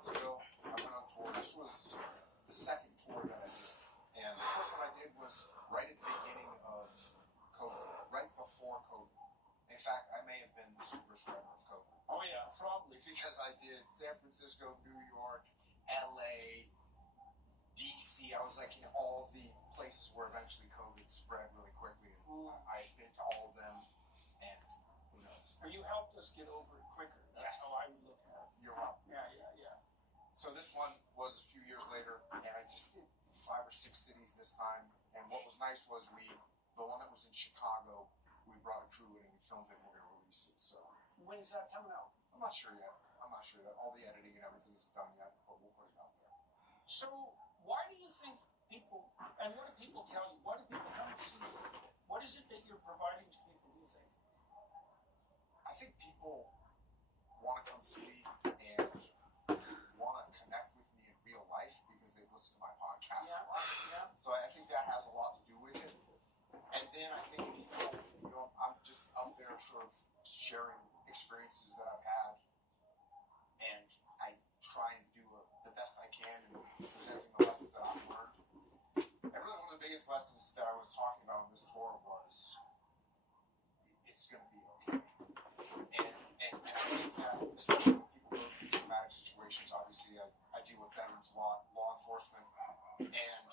months ago, I went on tour. This was the second tour that I did. And the first one I did was right at the beginning of COVID, right before COVID. In fact, I may have been the super spreader of COVID. Oh, yeah, probably. Because I did San Francisco, New York, LA, DC. I was like in all the places where eventually COVID spread really quickly. And I had been to all of them, and who knows? Or you helped us get over it quicker. That's how I would look at it. You're welcome. Yeah. So this one was a few years later, and I just did 5 or 6 cities this time. And what was nice was the one that was in Chicago, we brought a crew in and we filmed it and we're going to release it. So when's that coming out? I'm not sure yet. All the editing and everything isn't done yet, but we'll put it out there. So why do you think people, and what do people tell you? Why do people come to see you? What is it that you're providing to people, do you think? I think people want to come see me and want to connect with me in real life because they've listened to my podcast a lot. Yeah. So I think that has a lot to do with it. And then I think people, I'm just up there sort of sharing experiences that I've had, and I try and do the best I can in presenting the lessons that I've learned. And really one of the biggest lessons that I was talking about on this tour was it's going to be okay. And I think that, especially when people go through traumatic situations, obviously I deal with veterans a lot, law enforcement, and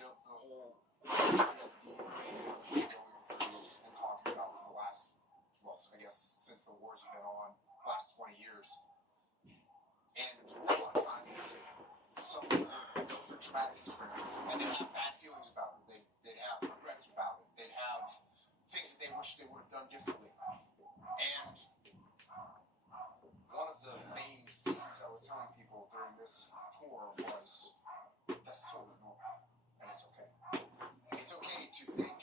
the whole PTSD going through and talking about for the last, I guess, since the wars have been on, last 20 years. And a lot of times, some people go through traumatic experience, and they have bad feelings about it. They'd have regrets about it. They'd have things that they wish they would have done differently. And one of the main themes I was telling people during this tour was, that's totally normal, and it's okay. It's okay to think,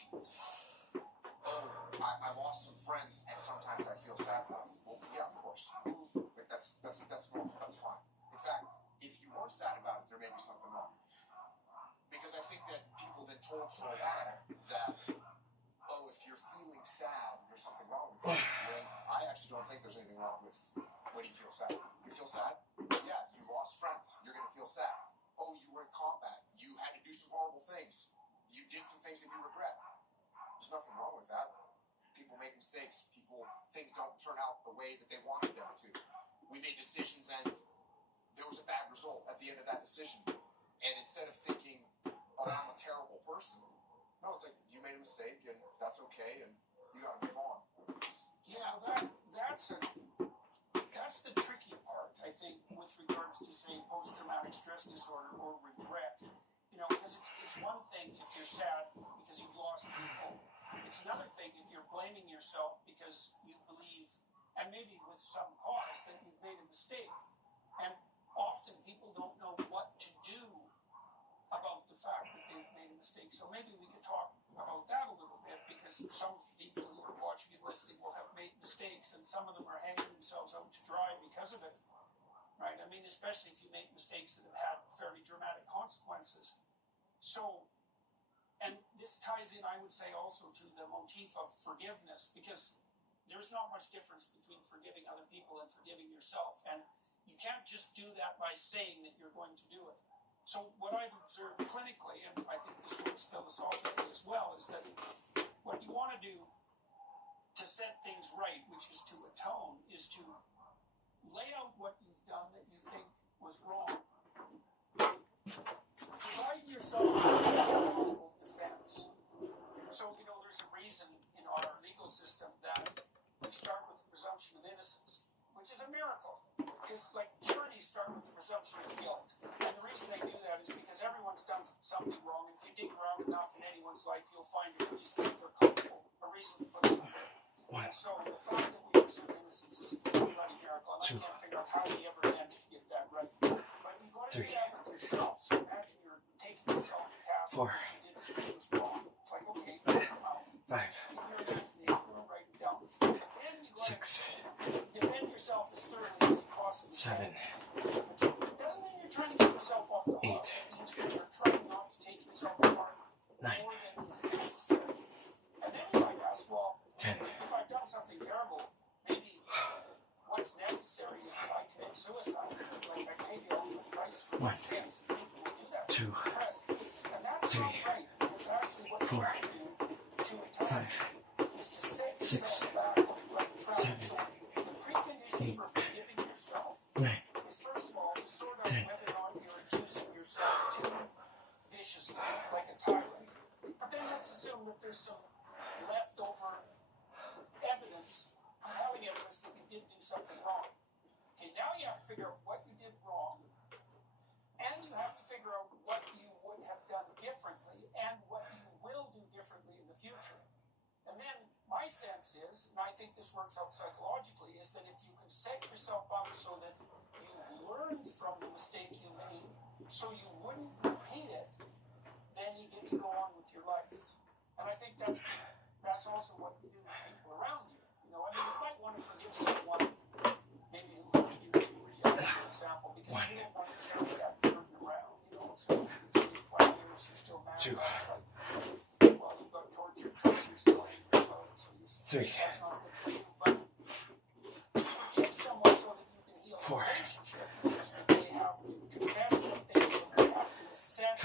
oh, I lost some friends, and sometimes I feel sad about it. Well, yeah, of course. But that's normal. That's fine. In fact, if you are sad about it, there may be something wrong. Because I think that people have been told for a while that, oh, if you're feeling sad, there's something wrong with you. When I actually don't think there's anything wrong with when you feel sad. You feel sad? Yeah, you lost friends. You're going to feel sad. Oh, you were in combat. You had to do some horrible things. You did some things that you regret. There's nothing wrong with that. People make mistakes. Things don't turn out the way that they wanted them to. We made decisions and there was a bad result at the end of that decision. And instead of thinking, oh, I'm a terrible person, no, it's like you made a mistake and that's okay and you got to move on. Yeah, that's the tricky part, I think, with regards to, say, post-traumatic stress disorder or regret. Because it's one thing if you're sad because you've lost people. It's another thing if you're blaming yourself because you believe, and maybe with some cause, that you've made a mistake. And often people don't know what to do about the fact that they've made a mistake. So maybe we could talk about that a little bit, because some people who are watching and listening will have made mistakes, and some of them are hanging themselves out to dry because of it. Right? I mean, especially if you make mistakes that have had fairly dramatic consequences. So, and this ties in, I would say, also to the motif of forgiveness, because there's not much difference between forgiving other people and forgiving yourself. And you can't just do that by saying that you're going to do it. So what I've observed clinically, and I think this works philosophically as well, is that what you want to do to set things right, which is to atone, is to lay out what you've done that you think was wrong. Provide yourself with the best possible defense. So, there's a reason in our legal system that we start with the presumption of innocence, which is a miracle. Because, juries start with the presumption of guilt. And the reason they do that is because everyone's done something wrong. If you dig around enough in anyone's life, you'll find a reason that they're culpable, a reason to put them there. And so the fact that we presume innocence is a bloody miracle, and I can't figure out how we ever managed to get that right. But you've got to do that with yourself. So imagine you're taking yourself to task because you did some things wrong. It's like, okay, somehow. 5, In your imagination, we'll write it down. But then you got 6, to defend yourself as thoroughly as you possibly 7, can. It doesn't mean you're trying to get yourself off the hook. 8, It means that you're trying not to take yourself apart 9, more than is necessary. And then you might ask, well, 10, if I've done something terrible, maybe what's necessary is that I commit suicide. Like I take 1, 2, 3, 4, 5, 6, 7, 8, 9, 10. Viciously, like a tyrant. But then let's assume that there's some leftover evidence, compelling evidence that you did do something wrong. Okay, now you have to figure out what you did wrong, and you have to figure out what you would have done differently and what you will do differently in the future. And then my sense is, and I think this works out psychologically, is that if you can set yourself up so that you've learned from the mistake you made so you wouldn't repeat it, then you get to go on with your life. And I think that's also what you do with people around you. You know, I mean, you might want to forgive someone, maybe who hurt you when you were young, for example, because you don't want to carry that burden around. You know, so 25 years, you're still mad. It's like, well, you got tortured because you're still angry about it, so you say, that's not good for you. But forgive someone so that you can heal the relationship, because they have to confess what they did, they have to assess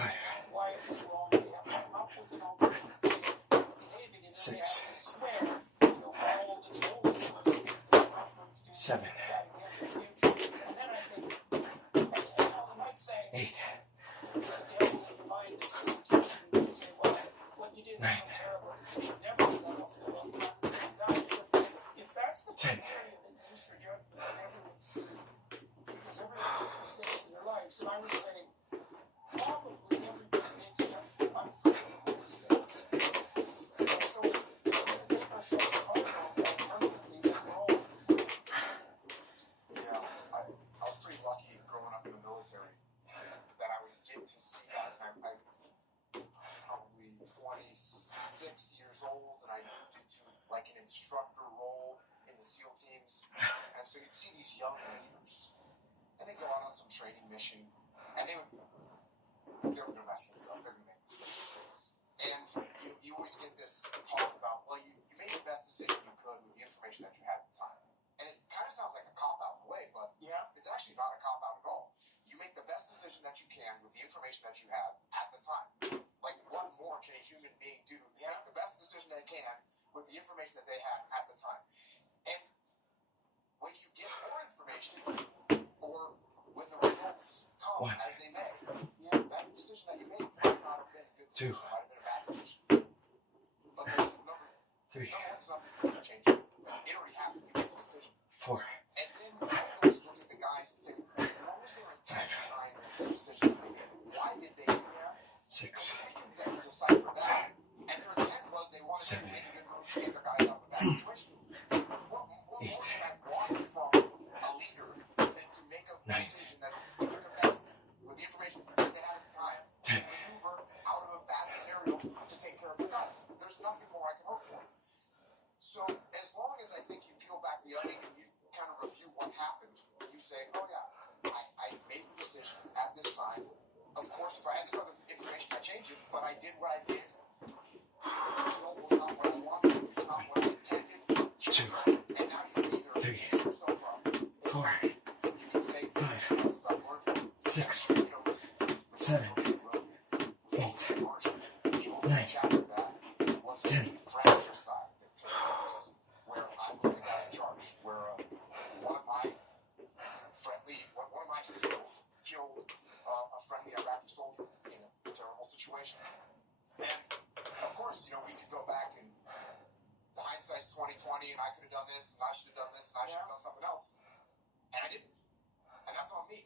why it was wrong, they have to come up with an alternative way of behaving, and then they have to swear, you know, all that's holy, so to speak, they're not going to do 7, that again in the future. And then I think, and you might say, 8, there's a devil in the mind that sort of keeps you and say, well, what you did is so terrible, you should never do that off the wall. You have to say, guys, if that's the 10. criteria that you use for judgment, then everyone's because everyone makes mistakes in their lives, and I would say probably everybody makes unforgivable mistakes. So if we're going to take ourselves apart about that permanently, then we're all Yeah, I was pretty lucky growing up in the military that I would get to see that. I was probably 26 years old, and I moved into like an instructor role in the SEAL teams. And so you'd see these young leaders, and they'd go out on some training mission, and they were going to mess things up. They were going to make mistakes. And you always get this talk about, well, you made the best decision you could with the information that you had at the time. And it kind of sounds like a cop-out in a way, but it's actually not a cop-out at all. You make the best decision that you can with the information that you have at the time. Like, what more can a human being do? They make the best decision they can with the information that they had at the time. And when you get more information, or when the results come as they may, that decision that you made might not have been a good decision, might have been a bad decision. But there's number 3. There's nothing to change it. It already happened. You made the decision. 4. And then I always look at the guys and say, what was their intent behind this decision? Why did they do that? 6. We can then decipher that. And their intent was they wanted to make a good move to get their guys out of a bad situation. What more can I want from a leader than to make a decision that's the best with the information that they had at the time to maneuver out of a bad scenario to take care of the guys? There's nothing more I can hope for. So as long as I think you peel back the onion and you kind of review what happened, you say, oh yeah, I made the decision at this time. Of course, if I had this other information, I'd change it, but I did what I did. The result was not what I wanted. It's not what I intended. 2. And now you can either 3. Pick yourself up. 4. You can say, 5. 6. 7. 8. 9. 10. Fracture side that took place, where I was the guy in charge, where one of my SEALs killed a friendly Iraqi soldier in a terrible situation. And of course, we could go back and the hindsight's 20/20, and I could have done this, and I should have done this, and I should have done something else, and I didn't, and that's on me.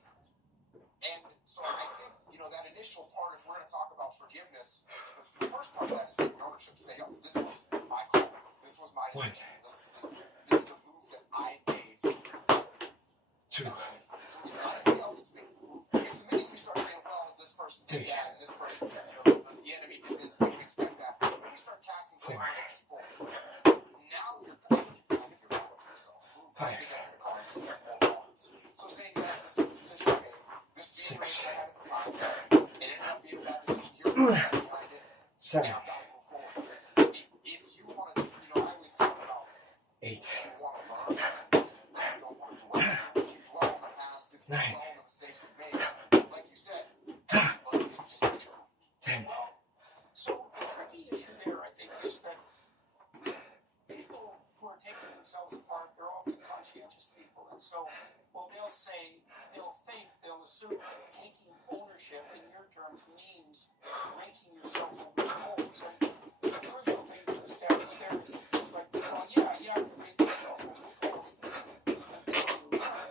And so I think that initial part, if we're going to talk about forgiveness, the first part of that is taking ownership. Say, oh, this was my call, this was my decision, this is the move that I made. 2. It's not anybody else's me. Because the minute you start saying, well, this person did that, and this person said, the enemy did this, we can expect that. When you start casting blame on people, now you're I think you're wrong with yourself. I think that's the cause of more problems. So saying that this is the decision I made, this is the information I had at the time, it ended up being a bad decision. Here's the reason behind it. 7. Now I've got to move forward. If you want to, I always think about 8. If you want to learn, you don't want to dwell. If you dwell on the past, if you dwell on the mistakes you've made, like you said, well, they'll assume that taking ownership in your terms means ranking yourself over the polls. And the crucial thing to establish there is like, well, yeah, you have to rank yourself over the polls until you learn.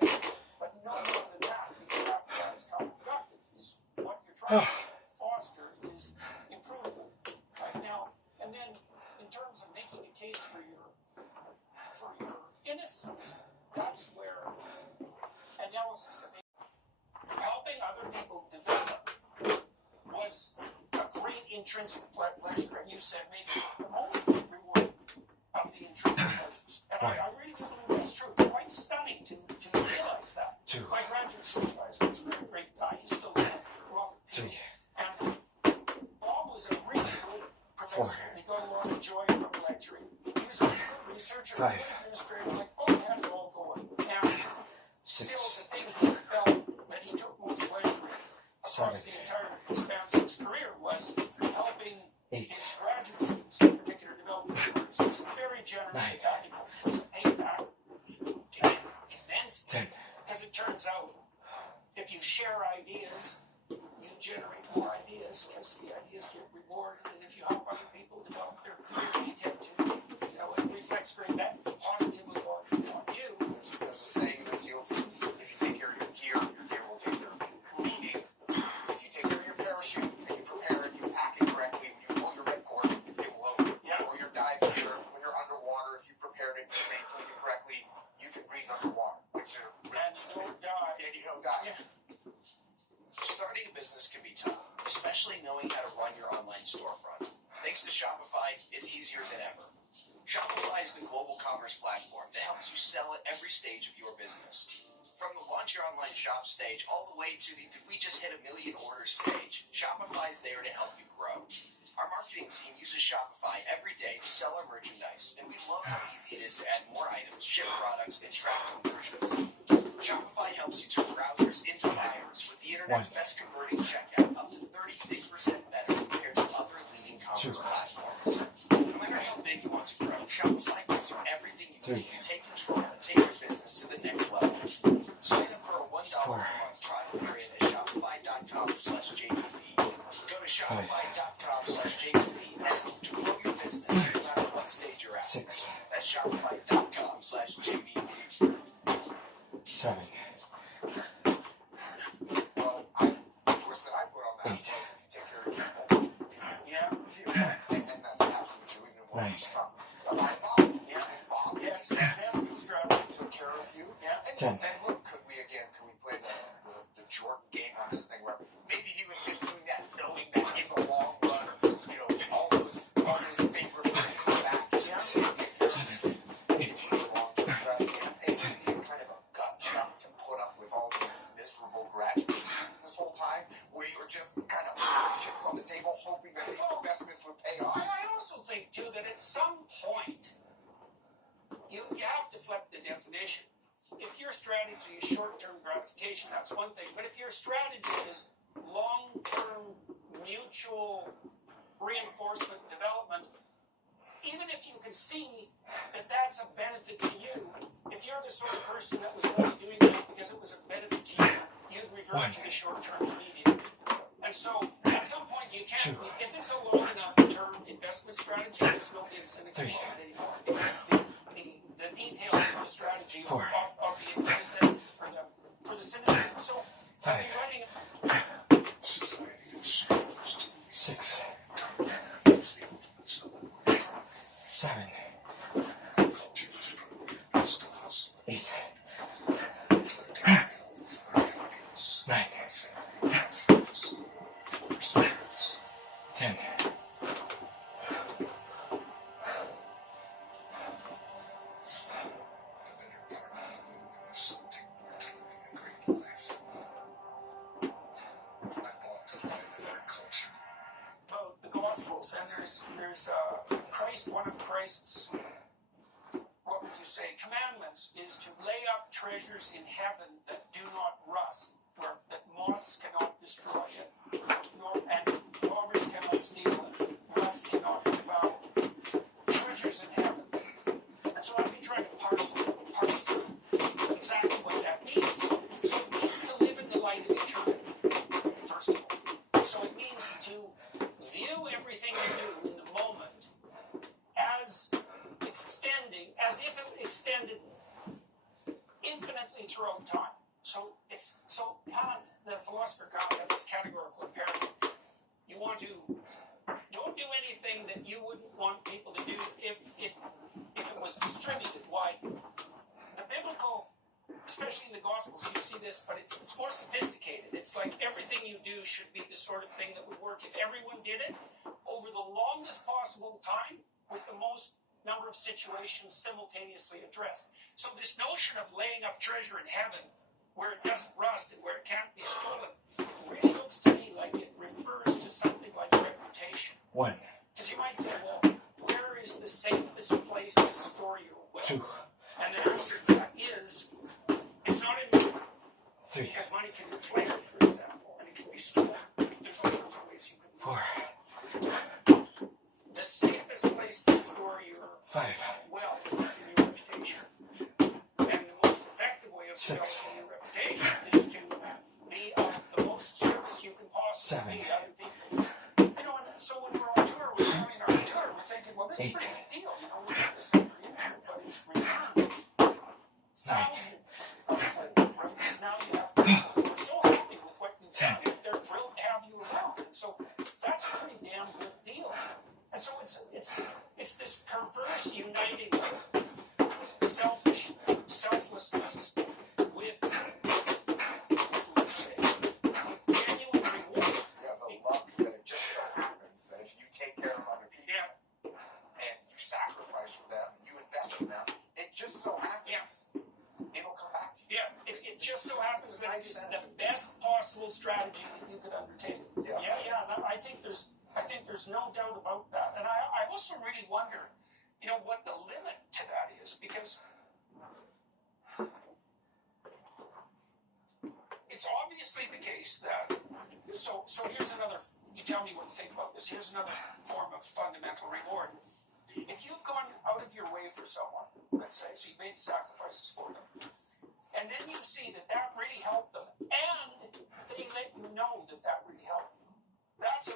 But no more than that, because after that it's counterproductive. Is what you're trying to foster is improvement. Right now, and then in terms of making a case for your innocence, that's where analysis of helping other people develop was a great intrinsic pleasure, and you said maybe the most rewarding of the intrinsic pleasures. And I really do believe that's true. It's quite stunning to realize that. My graduate supervisor was a very great guy. He's still there, Robert P. And Bob was a really good professor, and he got a lot of joy from lecturing. He was a good researcher, a good administrator, like Bob had it all going. And still, the thing he felt that he took most pleasure in across the entire expanse of his career was helping his graduate students, in particular, develop their careers. He was very generous with that. He was paid back to get immense, because it turns out if you share ideas, you generate more ideas because the ideas get rewarded, and if you help other people develop their career, you tend to, it reflects very positively on you. There's a saying in the SEAL teams: if you take care of your gear will take care of you. Meaning, if you take care of your parachute and you prepare it, you pack it correctly, when you pull your ripcord, it will load. Or your dive gear, when you're underwater, if you prepared it, you maintained it correctly, you can breathe underwater. And you don't die. And you don't die. Yeah. Starting a business can be tough, especially knowing how to run your online storefront. Thanks to Shopify, it's easier than ever. Shopify is the global commerce platform that helps you sell at every stage of your business. From the launch your online shop stage all the way to the did we just hit 1 million orders stage, Shopify is there to help you grow. Our marketing team uses Shopify every day to sell our merchandise, and we love how easy it is to add more items, ship products, and track conversions. Shopify helps you turn browsers into buyers with the internet's best converting checkout, up to 36% better compared to other leading commerce platforms. No matter how big you want to grow, Shopify gives you everything you need to take control and take your business to the next level. Sign up for a $1 per month trial period at shopify.com/JBP. Go to shopify.com/JBP now to grow your business no matter what stage you're at. That's shopify.com/JBP. 7. Well, the twist that I put on that was if you take care of your people, and that's absolutely true. Even when we talk about Bob, Bob, that's good strategy. Took care of you. And look, could we play the Jordan game on this thing where maybe he was just doing that, knowing that in the long run, all those favors were going to come back. It's a long-term strategy. It's kind of a gut check to put up with all these miserable graduate students this whole time, where you were just kind of chips on the table, hoping that these investments would pay off. I also think, too, that at some point, you have to flip the definition. If your strategy is short-term gratification, that's one thing. But if your strategy is long-term mutual reinforcement development, even if you can see that that's a benefit to you, if you're the sort of person that was only doing that because it was a benefit to you, you'd revert to the short-term immediate. And so, at some point, you can't. If it's a long-enough-term investment strategy, there's no incentive to follow it anymore. Because the details of the strategy of the necessity for the cynicism. So, I've been writing 6. 7. 8. 9. 10. And there's Christ, one of Christ's, what would you say, commandments is to lay up treasures in heaven that do not rust, that moths cannot destroy it, and robbers cannot steal it, rust cannot devour. Treasures in heaven. And so I've been trying to parse through exactly what that means. So Kant, the philosopher Kant, had this categorical imperative. You want to don't do anything that you wouldn't want people to do if it was distributed widely. The biblical, especially in the Gospels, you see this, but it's more sophisticated. It's like everything you do should be the sort of thing that would work if everyone did it over the longest possible time with the most number of situations simultaneously addressed. So this notion of laying up treasure in heaven where it doesn't rust and where it can't be stolen, it really looks to me like it refers to something like reputation. One. Because you might say, well, where is the safest place to store your wealth? Two. And the answer to that is, it's not in money. Three. Because money can be inflated, for example, and it can be stolen. There's all sorts of ways you can Four. The safest place to store your Five. wealth is in your reputation. And the most effective way of Six. developing your reputation is to be of the most service you can possibly Seven. be to other people. You know, and so when we're on tour, we're coming on tour, we're thinking, well, this is a pretty big deal. You know, we do this over YouTube, but it's returned thousands of people, right? Because now you have people who are so happy with what you've done that they're thrilled to have you around. And so that's a pretty damn good deal. And so it's this perverse uniting of selflessness with, what would you say, genuine reward. Yeah, the luck that it just so happens that if you take care of other people and you sacrifice for them, you invest in them, it just so happens it'll come back to you. Yeah, it just so happens that it's the best possible strategy that you could undertake. Yeah. And I think there's no doubt about that. And I also really wonder, you know, what the limit to that is, because it's obviously the case that so here's another. You tell me what you think about this. Here's another form of fundamental reward. If you've gone out of your way for someone, let's say, so you made sacrifices for them, and then you see that really helped them, and they let you know that really helped you, that's a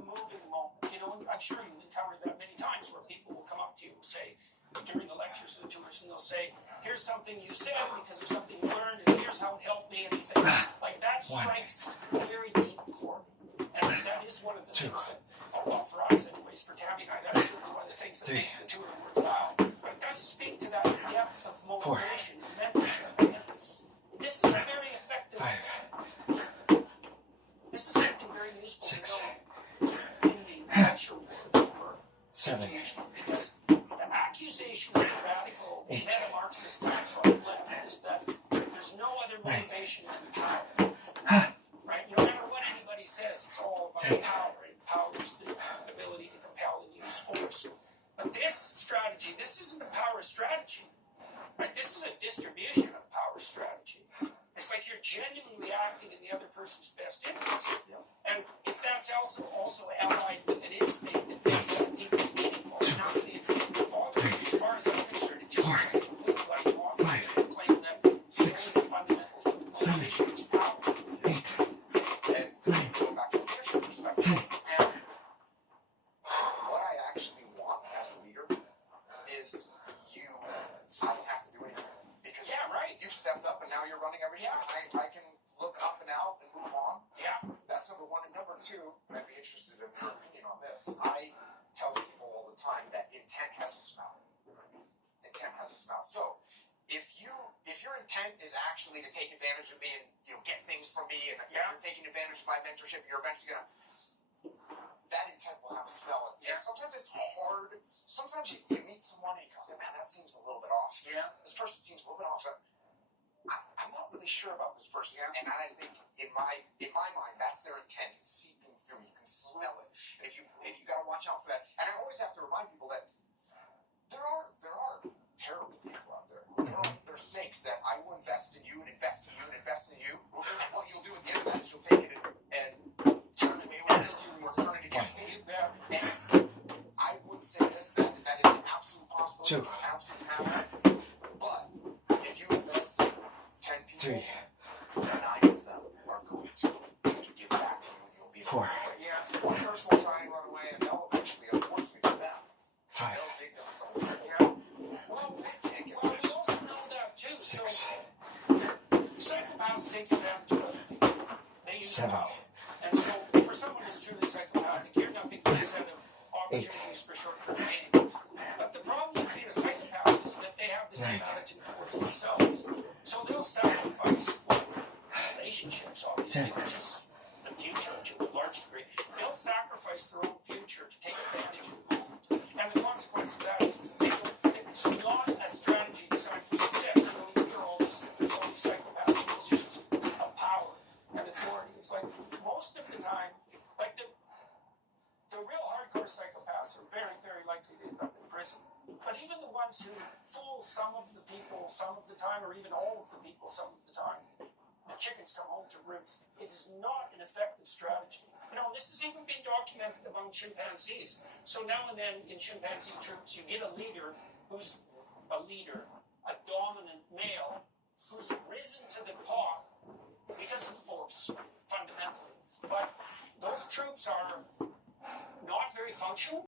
moving moment. You know, and I'm sure you've encountered that many times where people will come up to you and say, during the lectures or the tours, and they'll say, here's something you said because of something you learned, and here's how it helped me, and you think, like, that strikes a very deep chord. And that is one of the things that, well, for us anyways, for Tammy and I, that's certainly one of the things that makes the tour worthwhile. But it does speak to that depth of motivation and mentorship. And this is a very effective. This is something very useful to know in the lecture world or education, because the accusation of the radical meta-Marxist types on the left is that there's no other motivation than power. Right? No matter what anybody says, it's all about power, and power is the ability to compel and use force. But this strategy, this isn't a power strategy. Right? This is a distribution of power strategy. It's like you're genuinely acting in the other person's best interest. And if that's also allied with an instinct that makes that deeply meaningful, and that's the instinct that bothers me, as far as I'm concerned, it just makes it completely like off to claim that the only fundamental human motivation is power. And going back to the leadership perspective, what I actually want as a leader is I don't have to do anything. Because you've stepped up and now you're running everything. I can look up and out and move on. That's number one. And number two, I'd be interested in your opinion on this. I tell people all the time that intent has a smell. Intent has a smell. So if your intent is actually to take advantage of me and get things from me, and you're taking advantage of my mentorship, you're eventually gonna. That intent will have a smell. And sometimes it's hard. Sometimes you meet someone and you go, man, that seems a little bit off. This person seems a little bit off. I'm not really sure about this person. And I think in my mind, that's their intent. It's seeping through. You can smell it. And you got to watch out for that. And I always have to remind people that there are terrible people out there. There are snakes that I will invest in you and invest in you and invest in you. And what you'll do at the end of that is you'll take it and turn it against you or turn it against me. And I would say this, that is an absolute possibility. It's an absolute habit. But if you invest 10 people, 9 of them are going to give back to you and you'll be in a good place. One person will try and run away and they'll eventually, unfortunately for them, they'll dig themselves in. Well, we also know that too. So psychopaths take advantage of other people. They use power. And so, for someone who's truly psychopathic, you're nothing but a set of opportunities for short-term gain. But the problem with being a psychopath is that they have the same attitude towards themselves. So they'll sacrifice relationships, obviously, which is the future to a large degree. They'll sacrifice their own future to take advantage of the moment. And the consequence of that is that it's not a strategy designed for success. You know, you hear all this, there's all these psychopaths in positions of power and authority. It's like, most of the time, like the real hardcore psychopaths are very, very likely to end up in prison. But even the ones who fool some of the people some of the time, or even all of the people some of the time, the chickens come home to roost. It is not an effective strategy. You know, this has even been documented among chimpanzees. So now and then in chimpanzee troops, you get a leader who's a dominant male, who's risen to the top because of force, fundamentally. But those troops are not very functional.